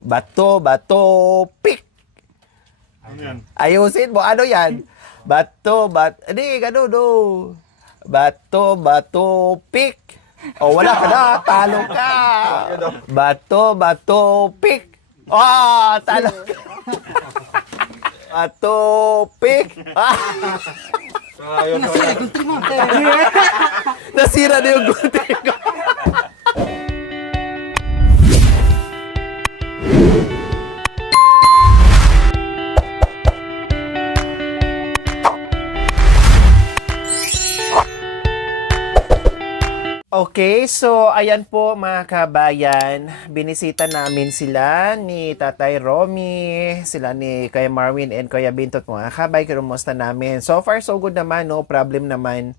Bato, bato, pick. Ano yan? Ayusin mo, ano yan? Bato, hindi, gano, no. Bato, bato, pick. O, wala ka na, talo ka. Bato, bato, pick. Ah, talo ka. Bato, pick. Ah, Nasira yung country mo. nasira na yung gunting ko. Okay, so ayan po mga kabayan, binisita namin sila ni Tatay Romy, sila ni Kuya Marwin and Kuya Bintot mga kabay, kinumusta namin. So far so good naman, no problem naman,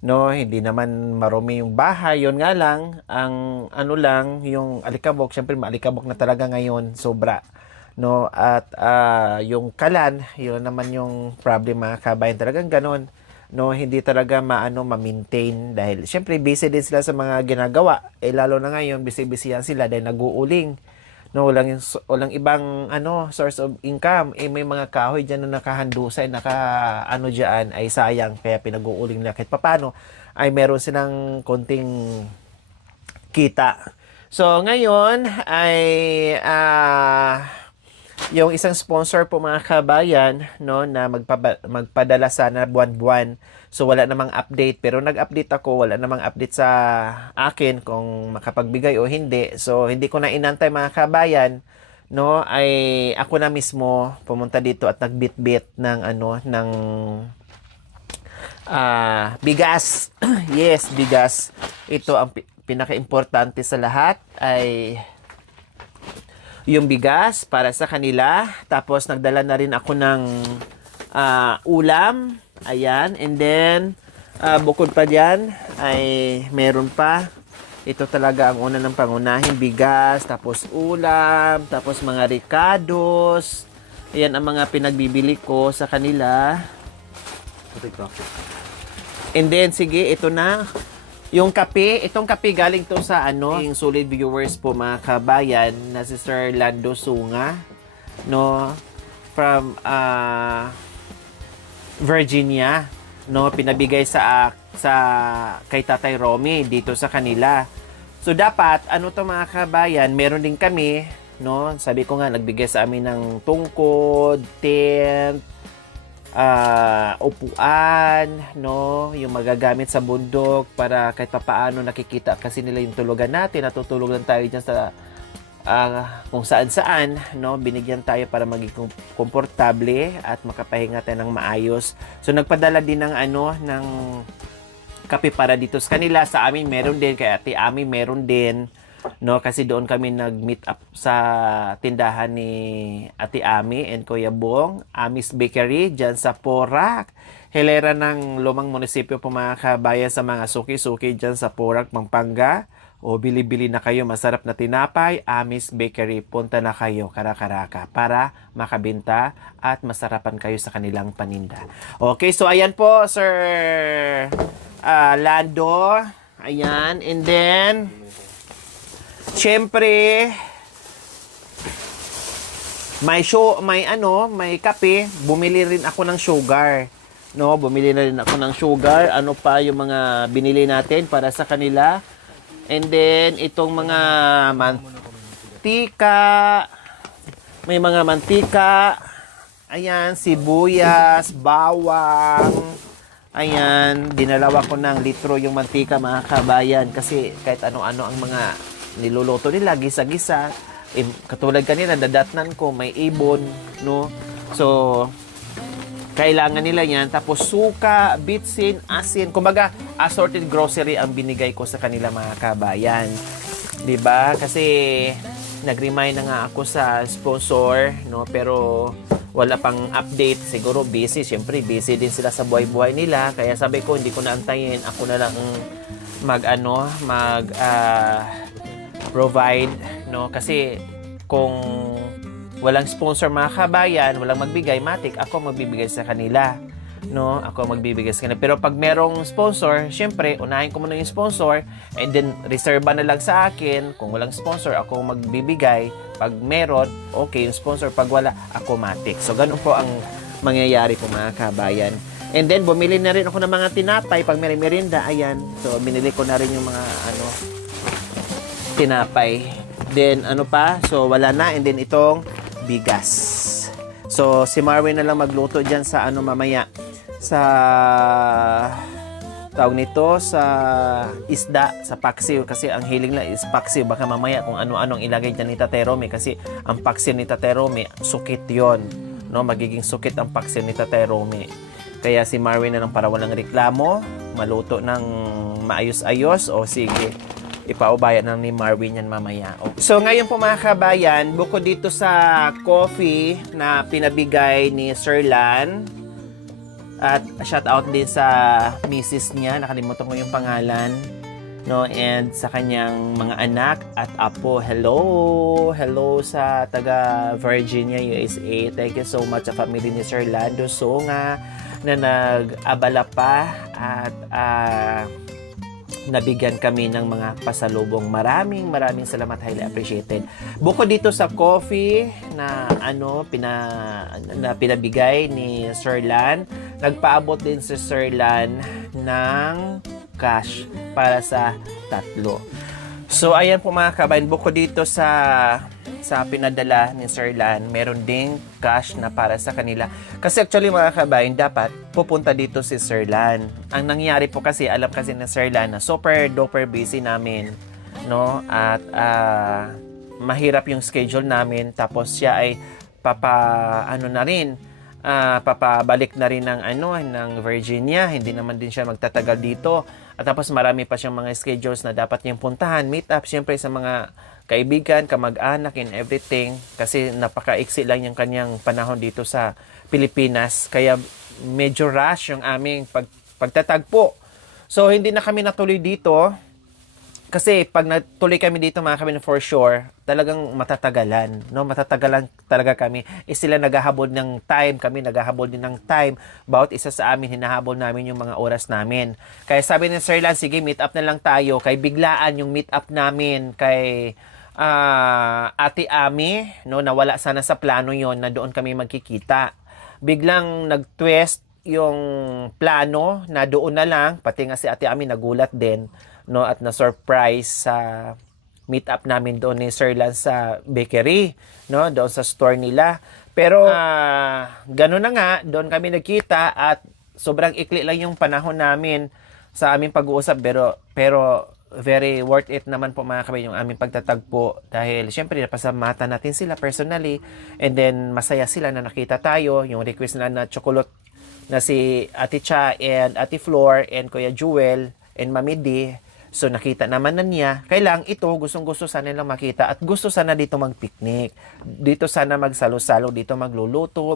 no, hindi naman marumi yung bahay, yun nga lang, ang ano lang, yung alikabok, syempre maalikabok na talaga ngayon, sobra. No, at yung kalan, yun naman yung problem mga kabayan, talagang ganon. No, hindi talaga ma-maintain dahil syempre busy din sila sa mga ginagawa. Eh lalo na ngayon busy-busy yan sila dahil nag-uuling. No, walang ibang source of income. Eh may mga kahoy diyan na nakahandusay, diyan ay sayang kaya pinag-uuling nila kahit papaano ay meron silang konting kita. So ngayon ay yung isang sponsor po mga kabayan, no, na magpadala sana buwan-buwan. So wala namang update, pero nag-update ako, wala namang update sa akin kung makapagbigay o hindi. So hindi ko na inantay mga kabayan, no, ay ako na mismo pumunta dito at nagbitbit ng ng bigas. Yes, bigas. Ito ang pinaka-importante sa lahat ay yung bigas para sa kanila. Tapos nagdala na rin ako ng ulam. Ayan. And then, bukod pa dyan, ay meron pa. Ito talaga ang una ng pangunahing bigas. Tapos ulam. Tapos mga ricados. Ayan ang mga pinagbibili ko sa kanila. And then, sige, ito na. Yung kape, itong kape galing to sa yung solid viewers po mga kabayan na si Sir Lando Sunga, no, from Virginia, no, pinabigay sa kay Tatay Romy dito sa kanila. So dapat to mga kabayan, meron din kami, no, sabi ko nga nagbigay sa amin ng tungkod, tent, upuan, no, yung magagamit sa bundok para kahit papaano nakikita kasi nila yung tulugan natin, natutulog lang tayo dyan sa kung saan-saan, no, binigyan tayo para maging komportable at makapahinga tayo ng maayos. So nagpadala din ng ng kape para dito sa kanila. Sa amin meron din, kay Ate Ami meron din, no, kasi doon kami nag-meet up sa tindahan ni Ate Ami and Kuya Bong, Ami's Bakery dyan sa Porac, hilera ng lumang munisipyo po mga kabayan. Sa mga suki-suki dyan sa Porac, Pampanga, o bili-bili na kayo masarap na tinapay, Ami's Bakery, punta na kayo Karakaraka para makabenta at masarapan kayo sa kanilang paninda. Okay, so ayan po Sir Lando, ayan, and then siyempre, may kape, bumili rin ako ng sugar. No, bumili na rin ako ng sugar. Ano pa yung mga binili natin para sa kanila? And then, itong mga mantika. May mga mantika. Ayan, sibuyas, bawang. Ayan, dinalawa ko ng litro yung mantika mga kabayan. Kasi kahit ano-ano ang mga niluluto nila, gisa-gisa. Katulad kanina, dadatnan ko, may ibon, no? So, kailangan nila yan. Tapos suka, bitsin, asin. Kumbaga, assorted grocery ang binigay ko sa kanila mga kabayan. 'Di ba? Kasi nag-remind na nga ako sa sponsor, no? Pero wala pang update. Siguro busy. Siyempre, busy din sila sa buhay-buhay nila. Kaya sabi ko, hindi ko na antayin. Ako na lang provide, no? Kasi kung walang sponsor mga kabayan, walang magbigay, matik ako magbibigay sa kanila, no? Ako magbibigay sa kanila. Pero pag merong sponsor, syempre unahin ko muna yung sponsor and then reserve na lang sa akin. Kung walang sponsor, ako magbibigay Pag meron, okay, yung sponsor. Pag wala, ako matik. So, ganun po ang mangyayari po mga kabayan. And then, bumili na rin ako ng mga tinapay. Pag may merienda, ayan. So, binili ko na rin yung mga, tinapay. Then, ano pa? So, wala na. And then, itong bigas. So, si Marvin na lang magluto dyan sa, mamaya. Sa, tawag nito, sa isda, sa paksiw. Kasi ang hiling lang is paksiw. Baka mamaya kung ano-anong ilagay dyan ni Tatay Romy. Kasi ang paksiw ni Tatay Romy, sukit yon, no? Magiging sukit ang paksiw ni Tatay Romy. Kaya si Marvin na lang para walang reklamo, maluto ng maayos-ayos. O sige, ipaubayan na ni Marvin yan mamaya. Okay. So ngayon po mga kabayan, bukod dito sa coffee na pinabigay ni Sir Lan, at shout out din sa misis niya, nakalimutan ko yung pangalan, no, and sa kanyang mga anak at apo. Hello sa taga Virginia, USA. Thank you so much sa family ni Sir Lando Songa na nag-abala pa at nabigyan kami ng mga pasalubong. Maraming salamat, highly appreciated. Bukod dito sa coffee na pinabigay ni Sir Lan, nagpaabot din si Sir Lan ng cash para sa 3. So ayan po mga kabayan, bukod dito sa pinadala ni Sir Lan, meron ding cash na para sa kanila. Kasi actually mga kabayan, dapat pupunta dito si Sir Lan. Ang nangyari po kasi, alam kasi ni Sir Lan na super duper busy namin, no? At mahirap yung schedule namin. Tapos siya ay papabalik na rin ng Virginia. Hindi naman din siya magtatagal dito. At tapos marami pa siyang mga schedules na dapat niyang puntahan, meet up siyempre sa mga kaibigan, kamag-anak, and everything. Kasi napaka-iksi lang yung kanyang panahon dito sa Pilipinas. Kaya medyo rush yung aming pagtatagpo. So, hindi na kami natuloy dito. Kasi pag natuloy kami dito mga kami, for sure, talagang matatagalan. No? Matatagalan talaga kami. Sila naghahabol ng time, kami naghahabol din ng time. Bawat isa sa amin, hinahabol namin yung mga oras namin. Kaya sabi ni Sir Lan, sige, meet up na lang tayo. Kay biglaan yung meet up namin kay Ate Ami, no, nawala sana sa plano yon na doon kami magkikita. Biglang nag-twist yung plano na doon na lang, pati nga si Ate Ami nagulat din, no, at na-surprise sa meet up namin doon ni Sir Lan sa bakery, no, doon sa store nila. Pero gano'n na nga, doon kami nagkita at sobrang ikli lang yung panahon namin sa aming pag-uusap, pero very worth it naman po mga kabay yung aming pagtatagpo dahil syempre napasamata natin sila personally, and then masaya sila na nakita tayo. Yung request nila na chocolate na si Ate Cha and Ate Flor and Kuya Jewel and Mami D, so nakita naman na niya. Kailang ito, gustong-gusto sana nilang makita at gusto sana dito mag-picnic. Dito sana magsalo-salo, dito magluluto,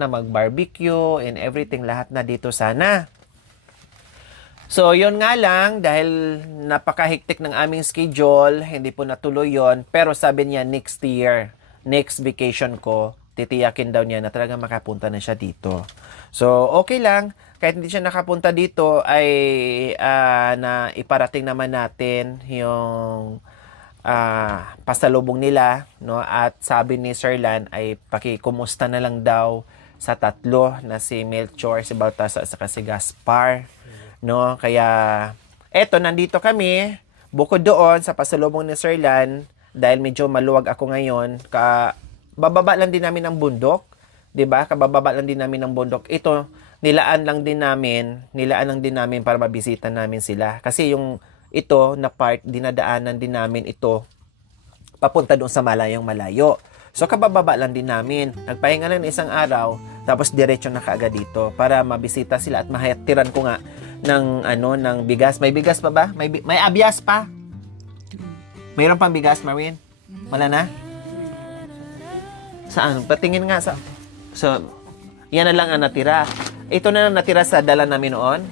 mag-barbecue and everything, lahat na dito sana. So, yun nga lang, dahil napakahiktik ng aming schedule, hindi po natuloy yon. Pero sabi niya, next year, next vacation ko, titiyakin daw niya na talaga makapunta na siya dito. So, okay lang. Kahit hindi siya nakapunta dito, ay na iparating naman natin yung pasalubong nila, no? At sabi ni Sir Lan ay pakikumusta na lang daw sa 3 na si Melchor, si Baltasar, at si Gaspar. No, kaya eto, nandito kami bukod doon sa pasalubong ni Sir Lan, dahil medyo maluwag ako ngayon, bababa lang din namin ng bundok, 'di ba? Kabababa lang din namin ng bundok. Ito, nilaan lang din namin para mabisita namin sila. Kasi yung ito na part, dinadaanan din namin ito papunta doon sa malayong malayo. So, kabababa lang din namin. Nagpahinga lang ng isang araw, tapos diretso na kaagad dito para mabisita sila at mahatiran ko nga ng bigas. May bigas pa ba? May abyas pa? Mayroon pang bigas, Marvin? Wala na? Saan? Patingin nga sa... So, yan na lang ang natira. Ito na lang natira sa dala namin noon.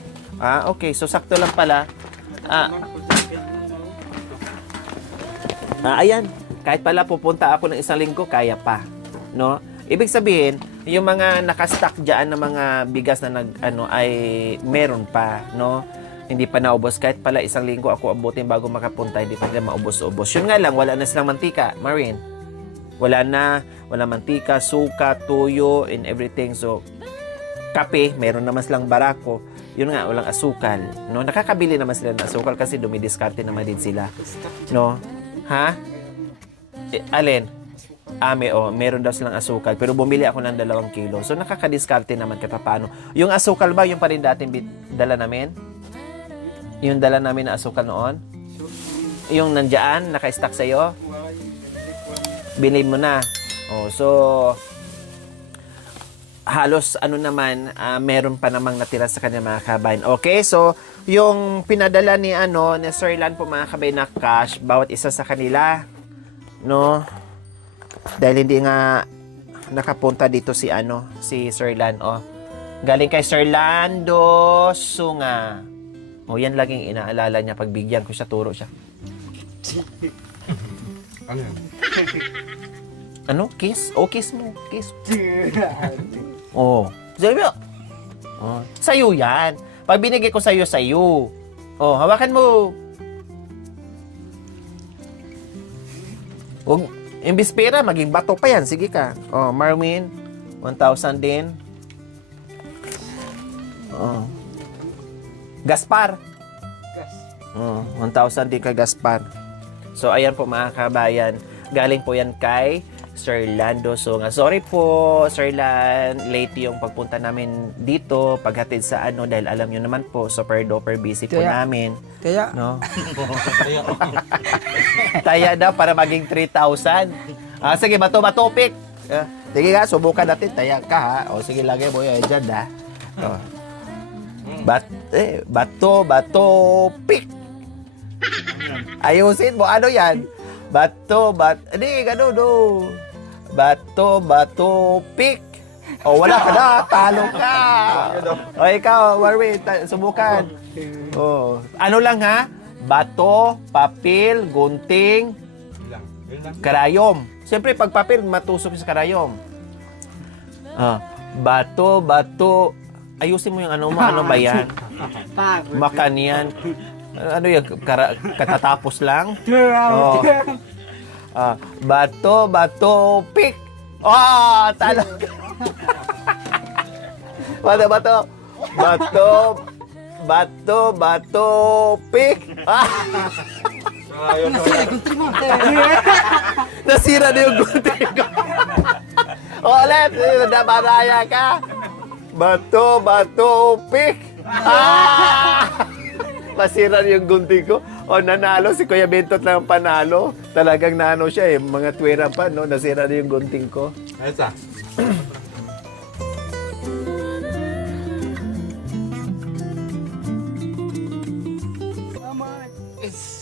Okay. So, sakto lang pala. Ayan. Kahit pala pupunta ako ng isang linggo, kaya pa. No? Ibig sabihin, yung mga nakastock diyan na mga bigas na ay meron pa, no? Hindi pa naubos. Kahit pala isang linggo ako abutin bago makapunta, hindi pa nila maubos-ubos. Yun nga lang, wala na silang mantika, Marin. Wala na, wala mantika, suka, tuyo, and everything. So, kape, meron naman silang barako. Yun nga, walang asukal. No? Nakakabili naman sila ng asukal kasi dumidiskarte naman din sila. No? Ha? Alin? Meron daw silang asukal. Pero bumili ako ng 2 kilo. So, nakakadiskarte naman kahit paano. Yung asukal ba, yung pa rin dating dala namin? Yung dala namin na asukal noon? Yung nandyan, naka-stack sa'yo? Binili mo na. So, halos naman, meron pa namang natira sa kanya mga kabayan. Okay, so, yung pinadala ni Sir Lan po mga kabayan na cash, bawat isa sa kanila, no? Dahil hindi nga nakapunta dito si Sir Lan, galing kay Sir Lando Sunga. Yan laging inaalala niya pag bigyan ko siya, turo siya. Ano yan? Kiss? Kiss mo. Kiss. Sabi mo. Sa'yo yan. Pag binigay ko sa'yo. Hawakan mo. Imbis pera, maging bato pa yan. Sige ka. Marwin, 1,000 din. Gaspar. 1,000 din kay Gaspar. So, ayan po mga kabayan. Galing po yan kay Sir Lando. So, sorry po, Sir Lan. Late yung pagpunta namin dito. Paghatid sa dahil alam nyo naman po, super duper busy po namin. Kaya, No? Taya daw para maging 3,000. Sige, bato, pick. Sige nga, subukan natin. Taya ka, ha? Sige, lagay mo yan dyan, ha? Bato, pick. Ayusin mo, ano yan? Hindi, gano'n, no. Bato, pick. Wala ka na, talo ka. Ikaw, Marvin, subukan. Ano lang, ha? Bato, papel, gunting, karayom. Siyempre, pag papel, matusok sa karayom. Bato, ayusin mo yung ano ba yan? Makan yan. Ano yung katatapos lang? Bato, pick. Talo. Bato, pick. Nasira na yung gunting ko. Ulit, nabaraya ka. Bato, pick. Masira yung gunting ko. Nanalo si Kuya Bentot lang ang panalo. Talagang naano siya mga twera pa, no? Nasira na yung gunting ko. Esa.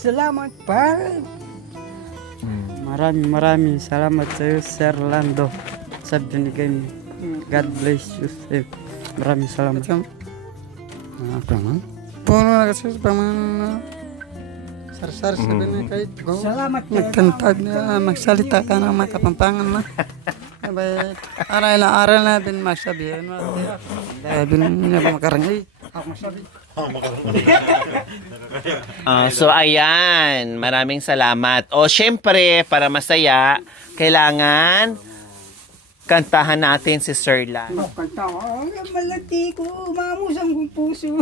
salamat pa. Maraming salamat sa iyo, Sir Lando. Sa binigay mo. God bless you, sir. Maraming salamat. Puno na kasi sa pamang sar-sar sabi na kahit salamat magkanta na magsalita ka ng mga kapampangan na. Aral na din magsabihin. Dahil niya ba makarangay? Ako masabi. So, ayan. Maraming salamat. Syempre, para masaya, kailangan kantahan natin si Sir Lan. Kanta ko, malati ko, mamusang kong puso.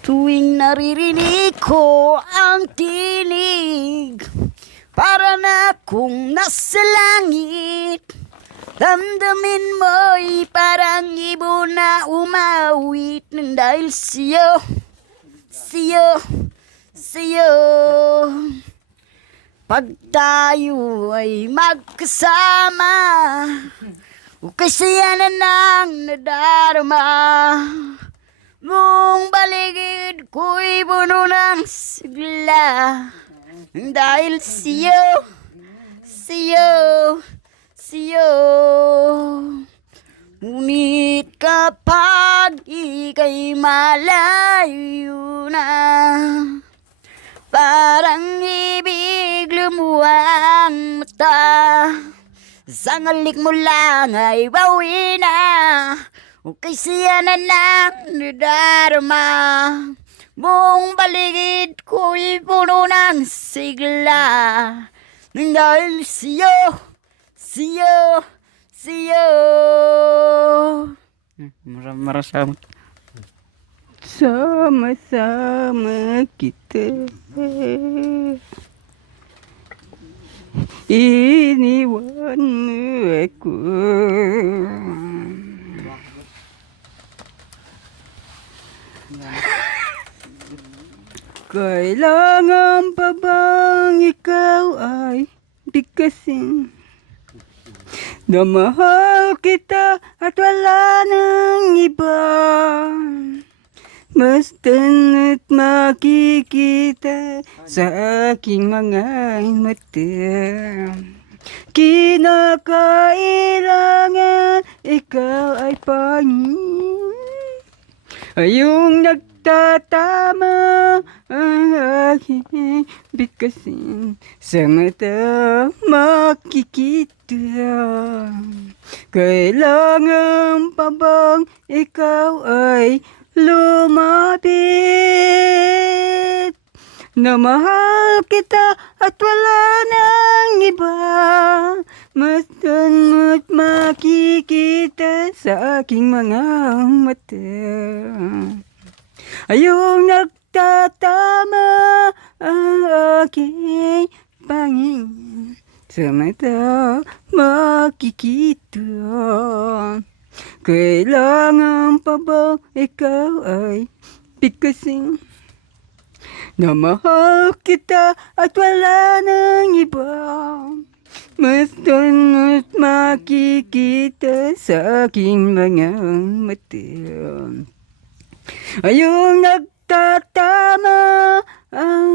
Tuwing naririnig ko ang tinig, para na akong nasa langit. Damdamin mo'y parang ibon na umawit ng dahil sa'yo. Pag tayo ay magkasama, ukay saya na nang nadarama. Buong baligid ko'y puno ng sigla, dahil sa'yo. Ngunit kapag ika'y malayo na, parang ibig lumuha ang mata. Sa ngalik mo lang ay bawi na, Okay siya na lang nadarama. Buong paligid ko'y puno ng sigla. Nang dahil siyo, siyo, siyo. Marasama. Sama-sama kita iniwan aku. Kailangan pa bang ikaw ay bigkasin na mahal kita at wala nang iba? Basta't makikita sa aking mga mata, kinakailangan ikaw ay pangin. Ayong nagtatama ang aking bigkasin sa mata makikita. Kailangan pa bang ikaw ay lumapit na mahal kita at wala nang iba? Basta't makikita sa aking mga mata, ayong nagtatama ang aking pangin sa mata makikita. Kailangan pa ba ikaw ay bigkasin na mahal kita at wala nang iba? Basta't makikita sa aking mga mata, ayong nagtatama ang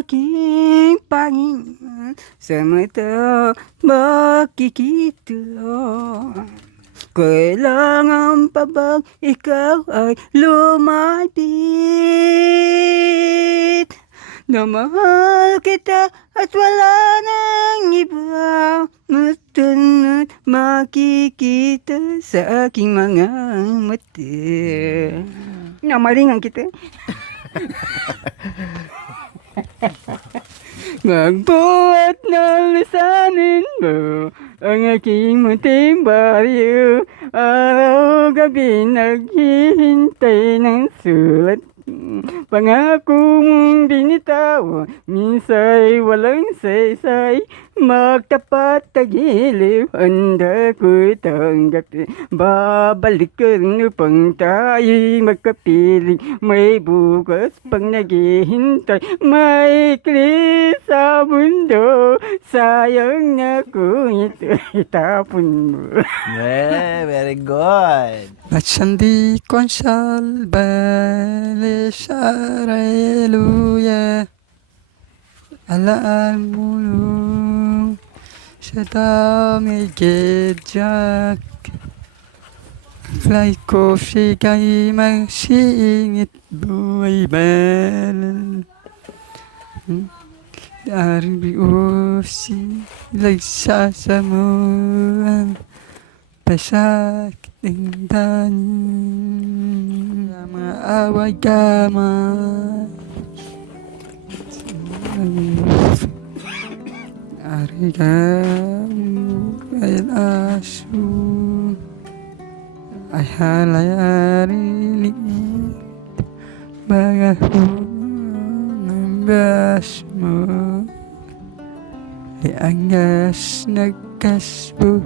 aking pangin sa mata makikita. Kailangan pa bang ikaw ay lumapit na mahal kita at wala nang iba? Basta't makikita sa aking mga mata. Namalingan kita. Magbuhat na lisanin mo ang aking munting baryo. Araw-gabi naghihintay ng sulat. Pangako mong binitawan, minsa'y walang saysay. Magtapat tagiliw, handa ko'y tanggapin. Babalik ka rin upang tayo'y magkapiling. May bukas pang naghihintay, may ikli sa mundo. Sayang na kung ito itapon mo. Yeah, very good. Bachandi con salve aleluya ala mulung sedami gejak fly coffee kay magsingit buhay bal dari biusi nagsasamuan pasak tingdan mga away gamay arigamu ay asu ay halay arilit bagahu ng basmo liangas nagkasbo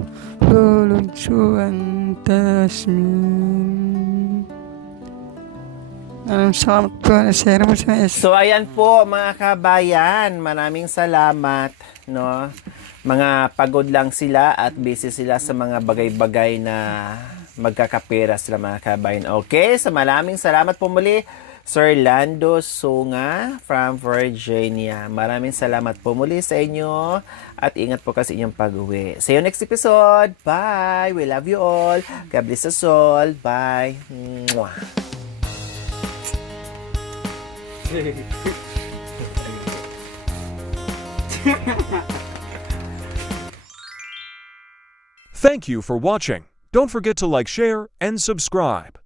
lulunsuan tasmin. Salamat po na share mo sa So ayan po mga kabayan, maraming salamat, no. Mga pagod lang sila at busy sila sa mga bagay-bagay na magkakapera sila mga kabayan. Okay, so maraming salamat po muli Sir Lando Sunga from Virginia. Maraming salamat po muli sa inyo at ingat po kasi inyong pag-uwi. See you next episode. Bye. We love you all. God bless us all. Bye. Mwah. Thank you for watching. Don't forget to like, share, and subscribe.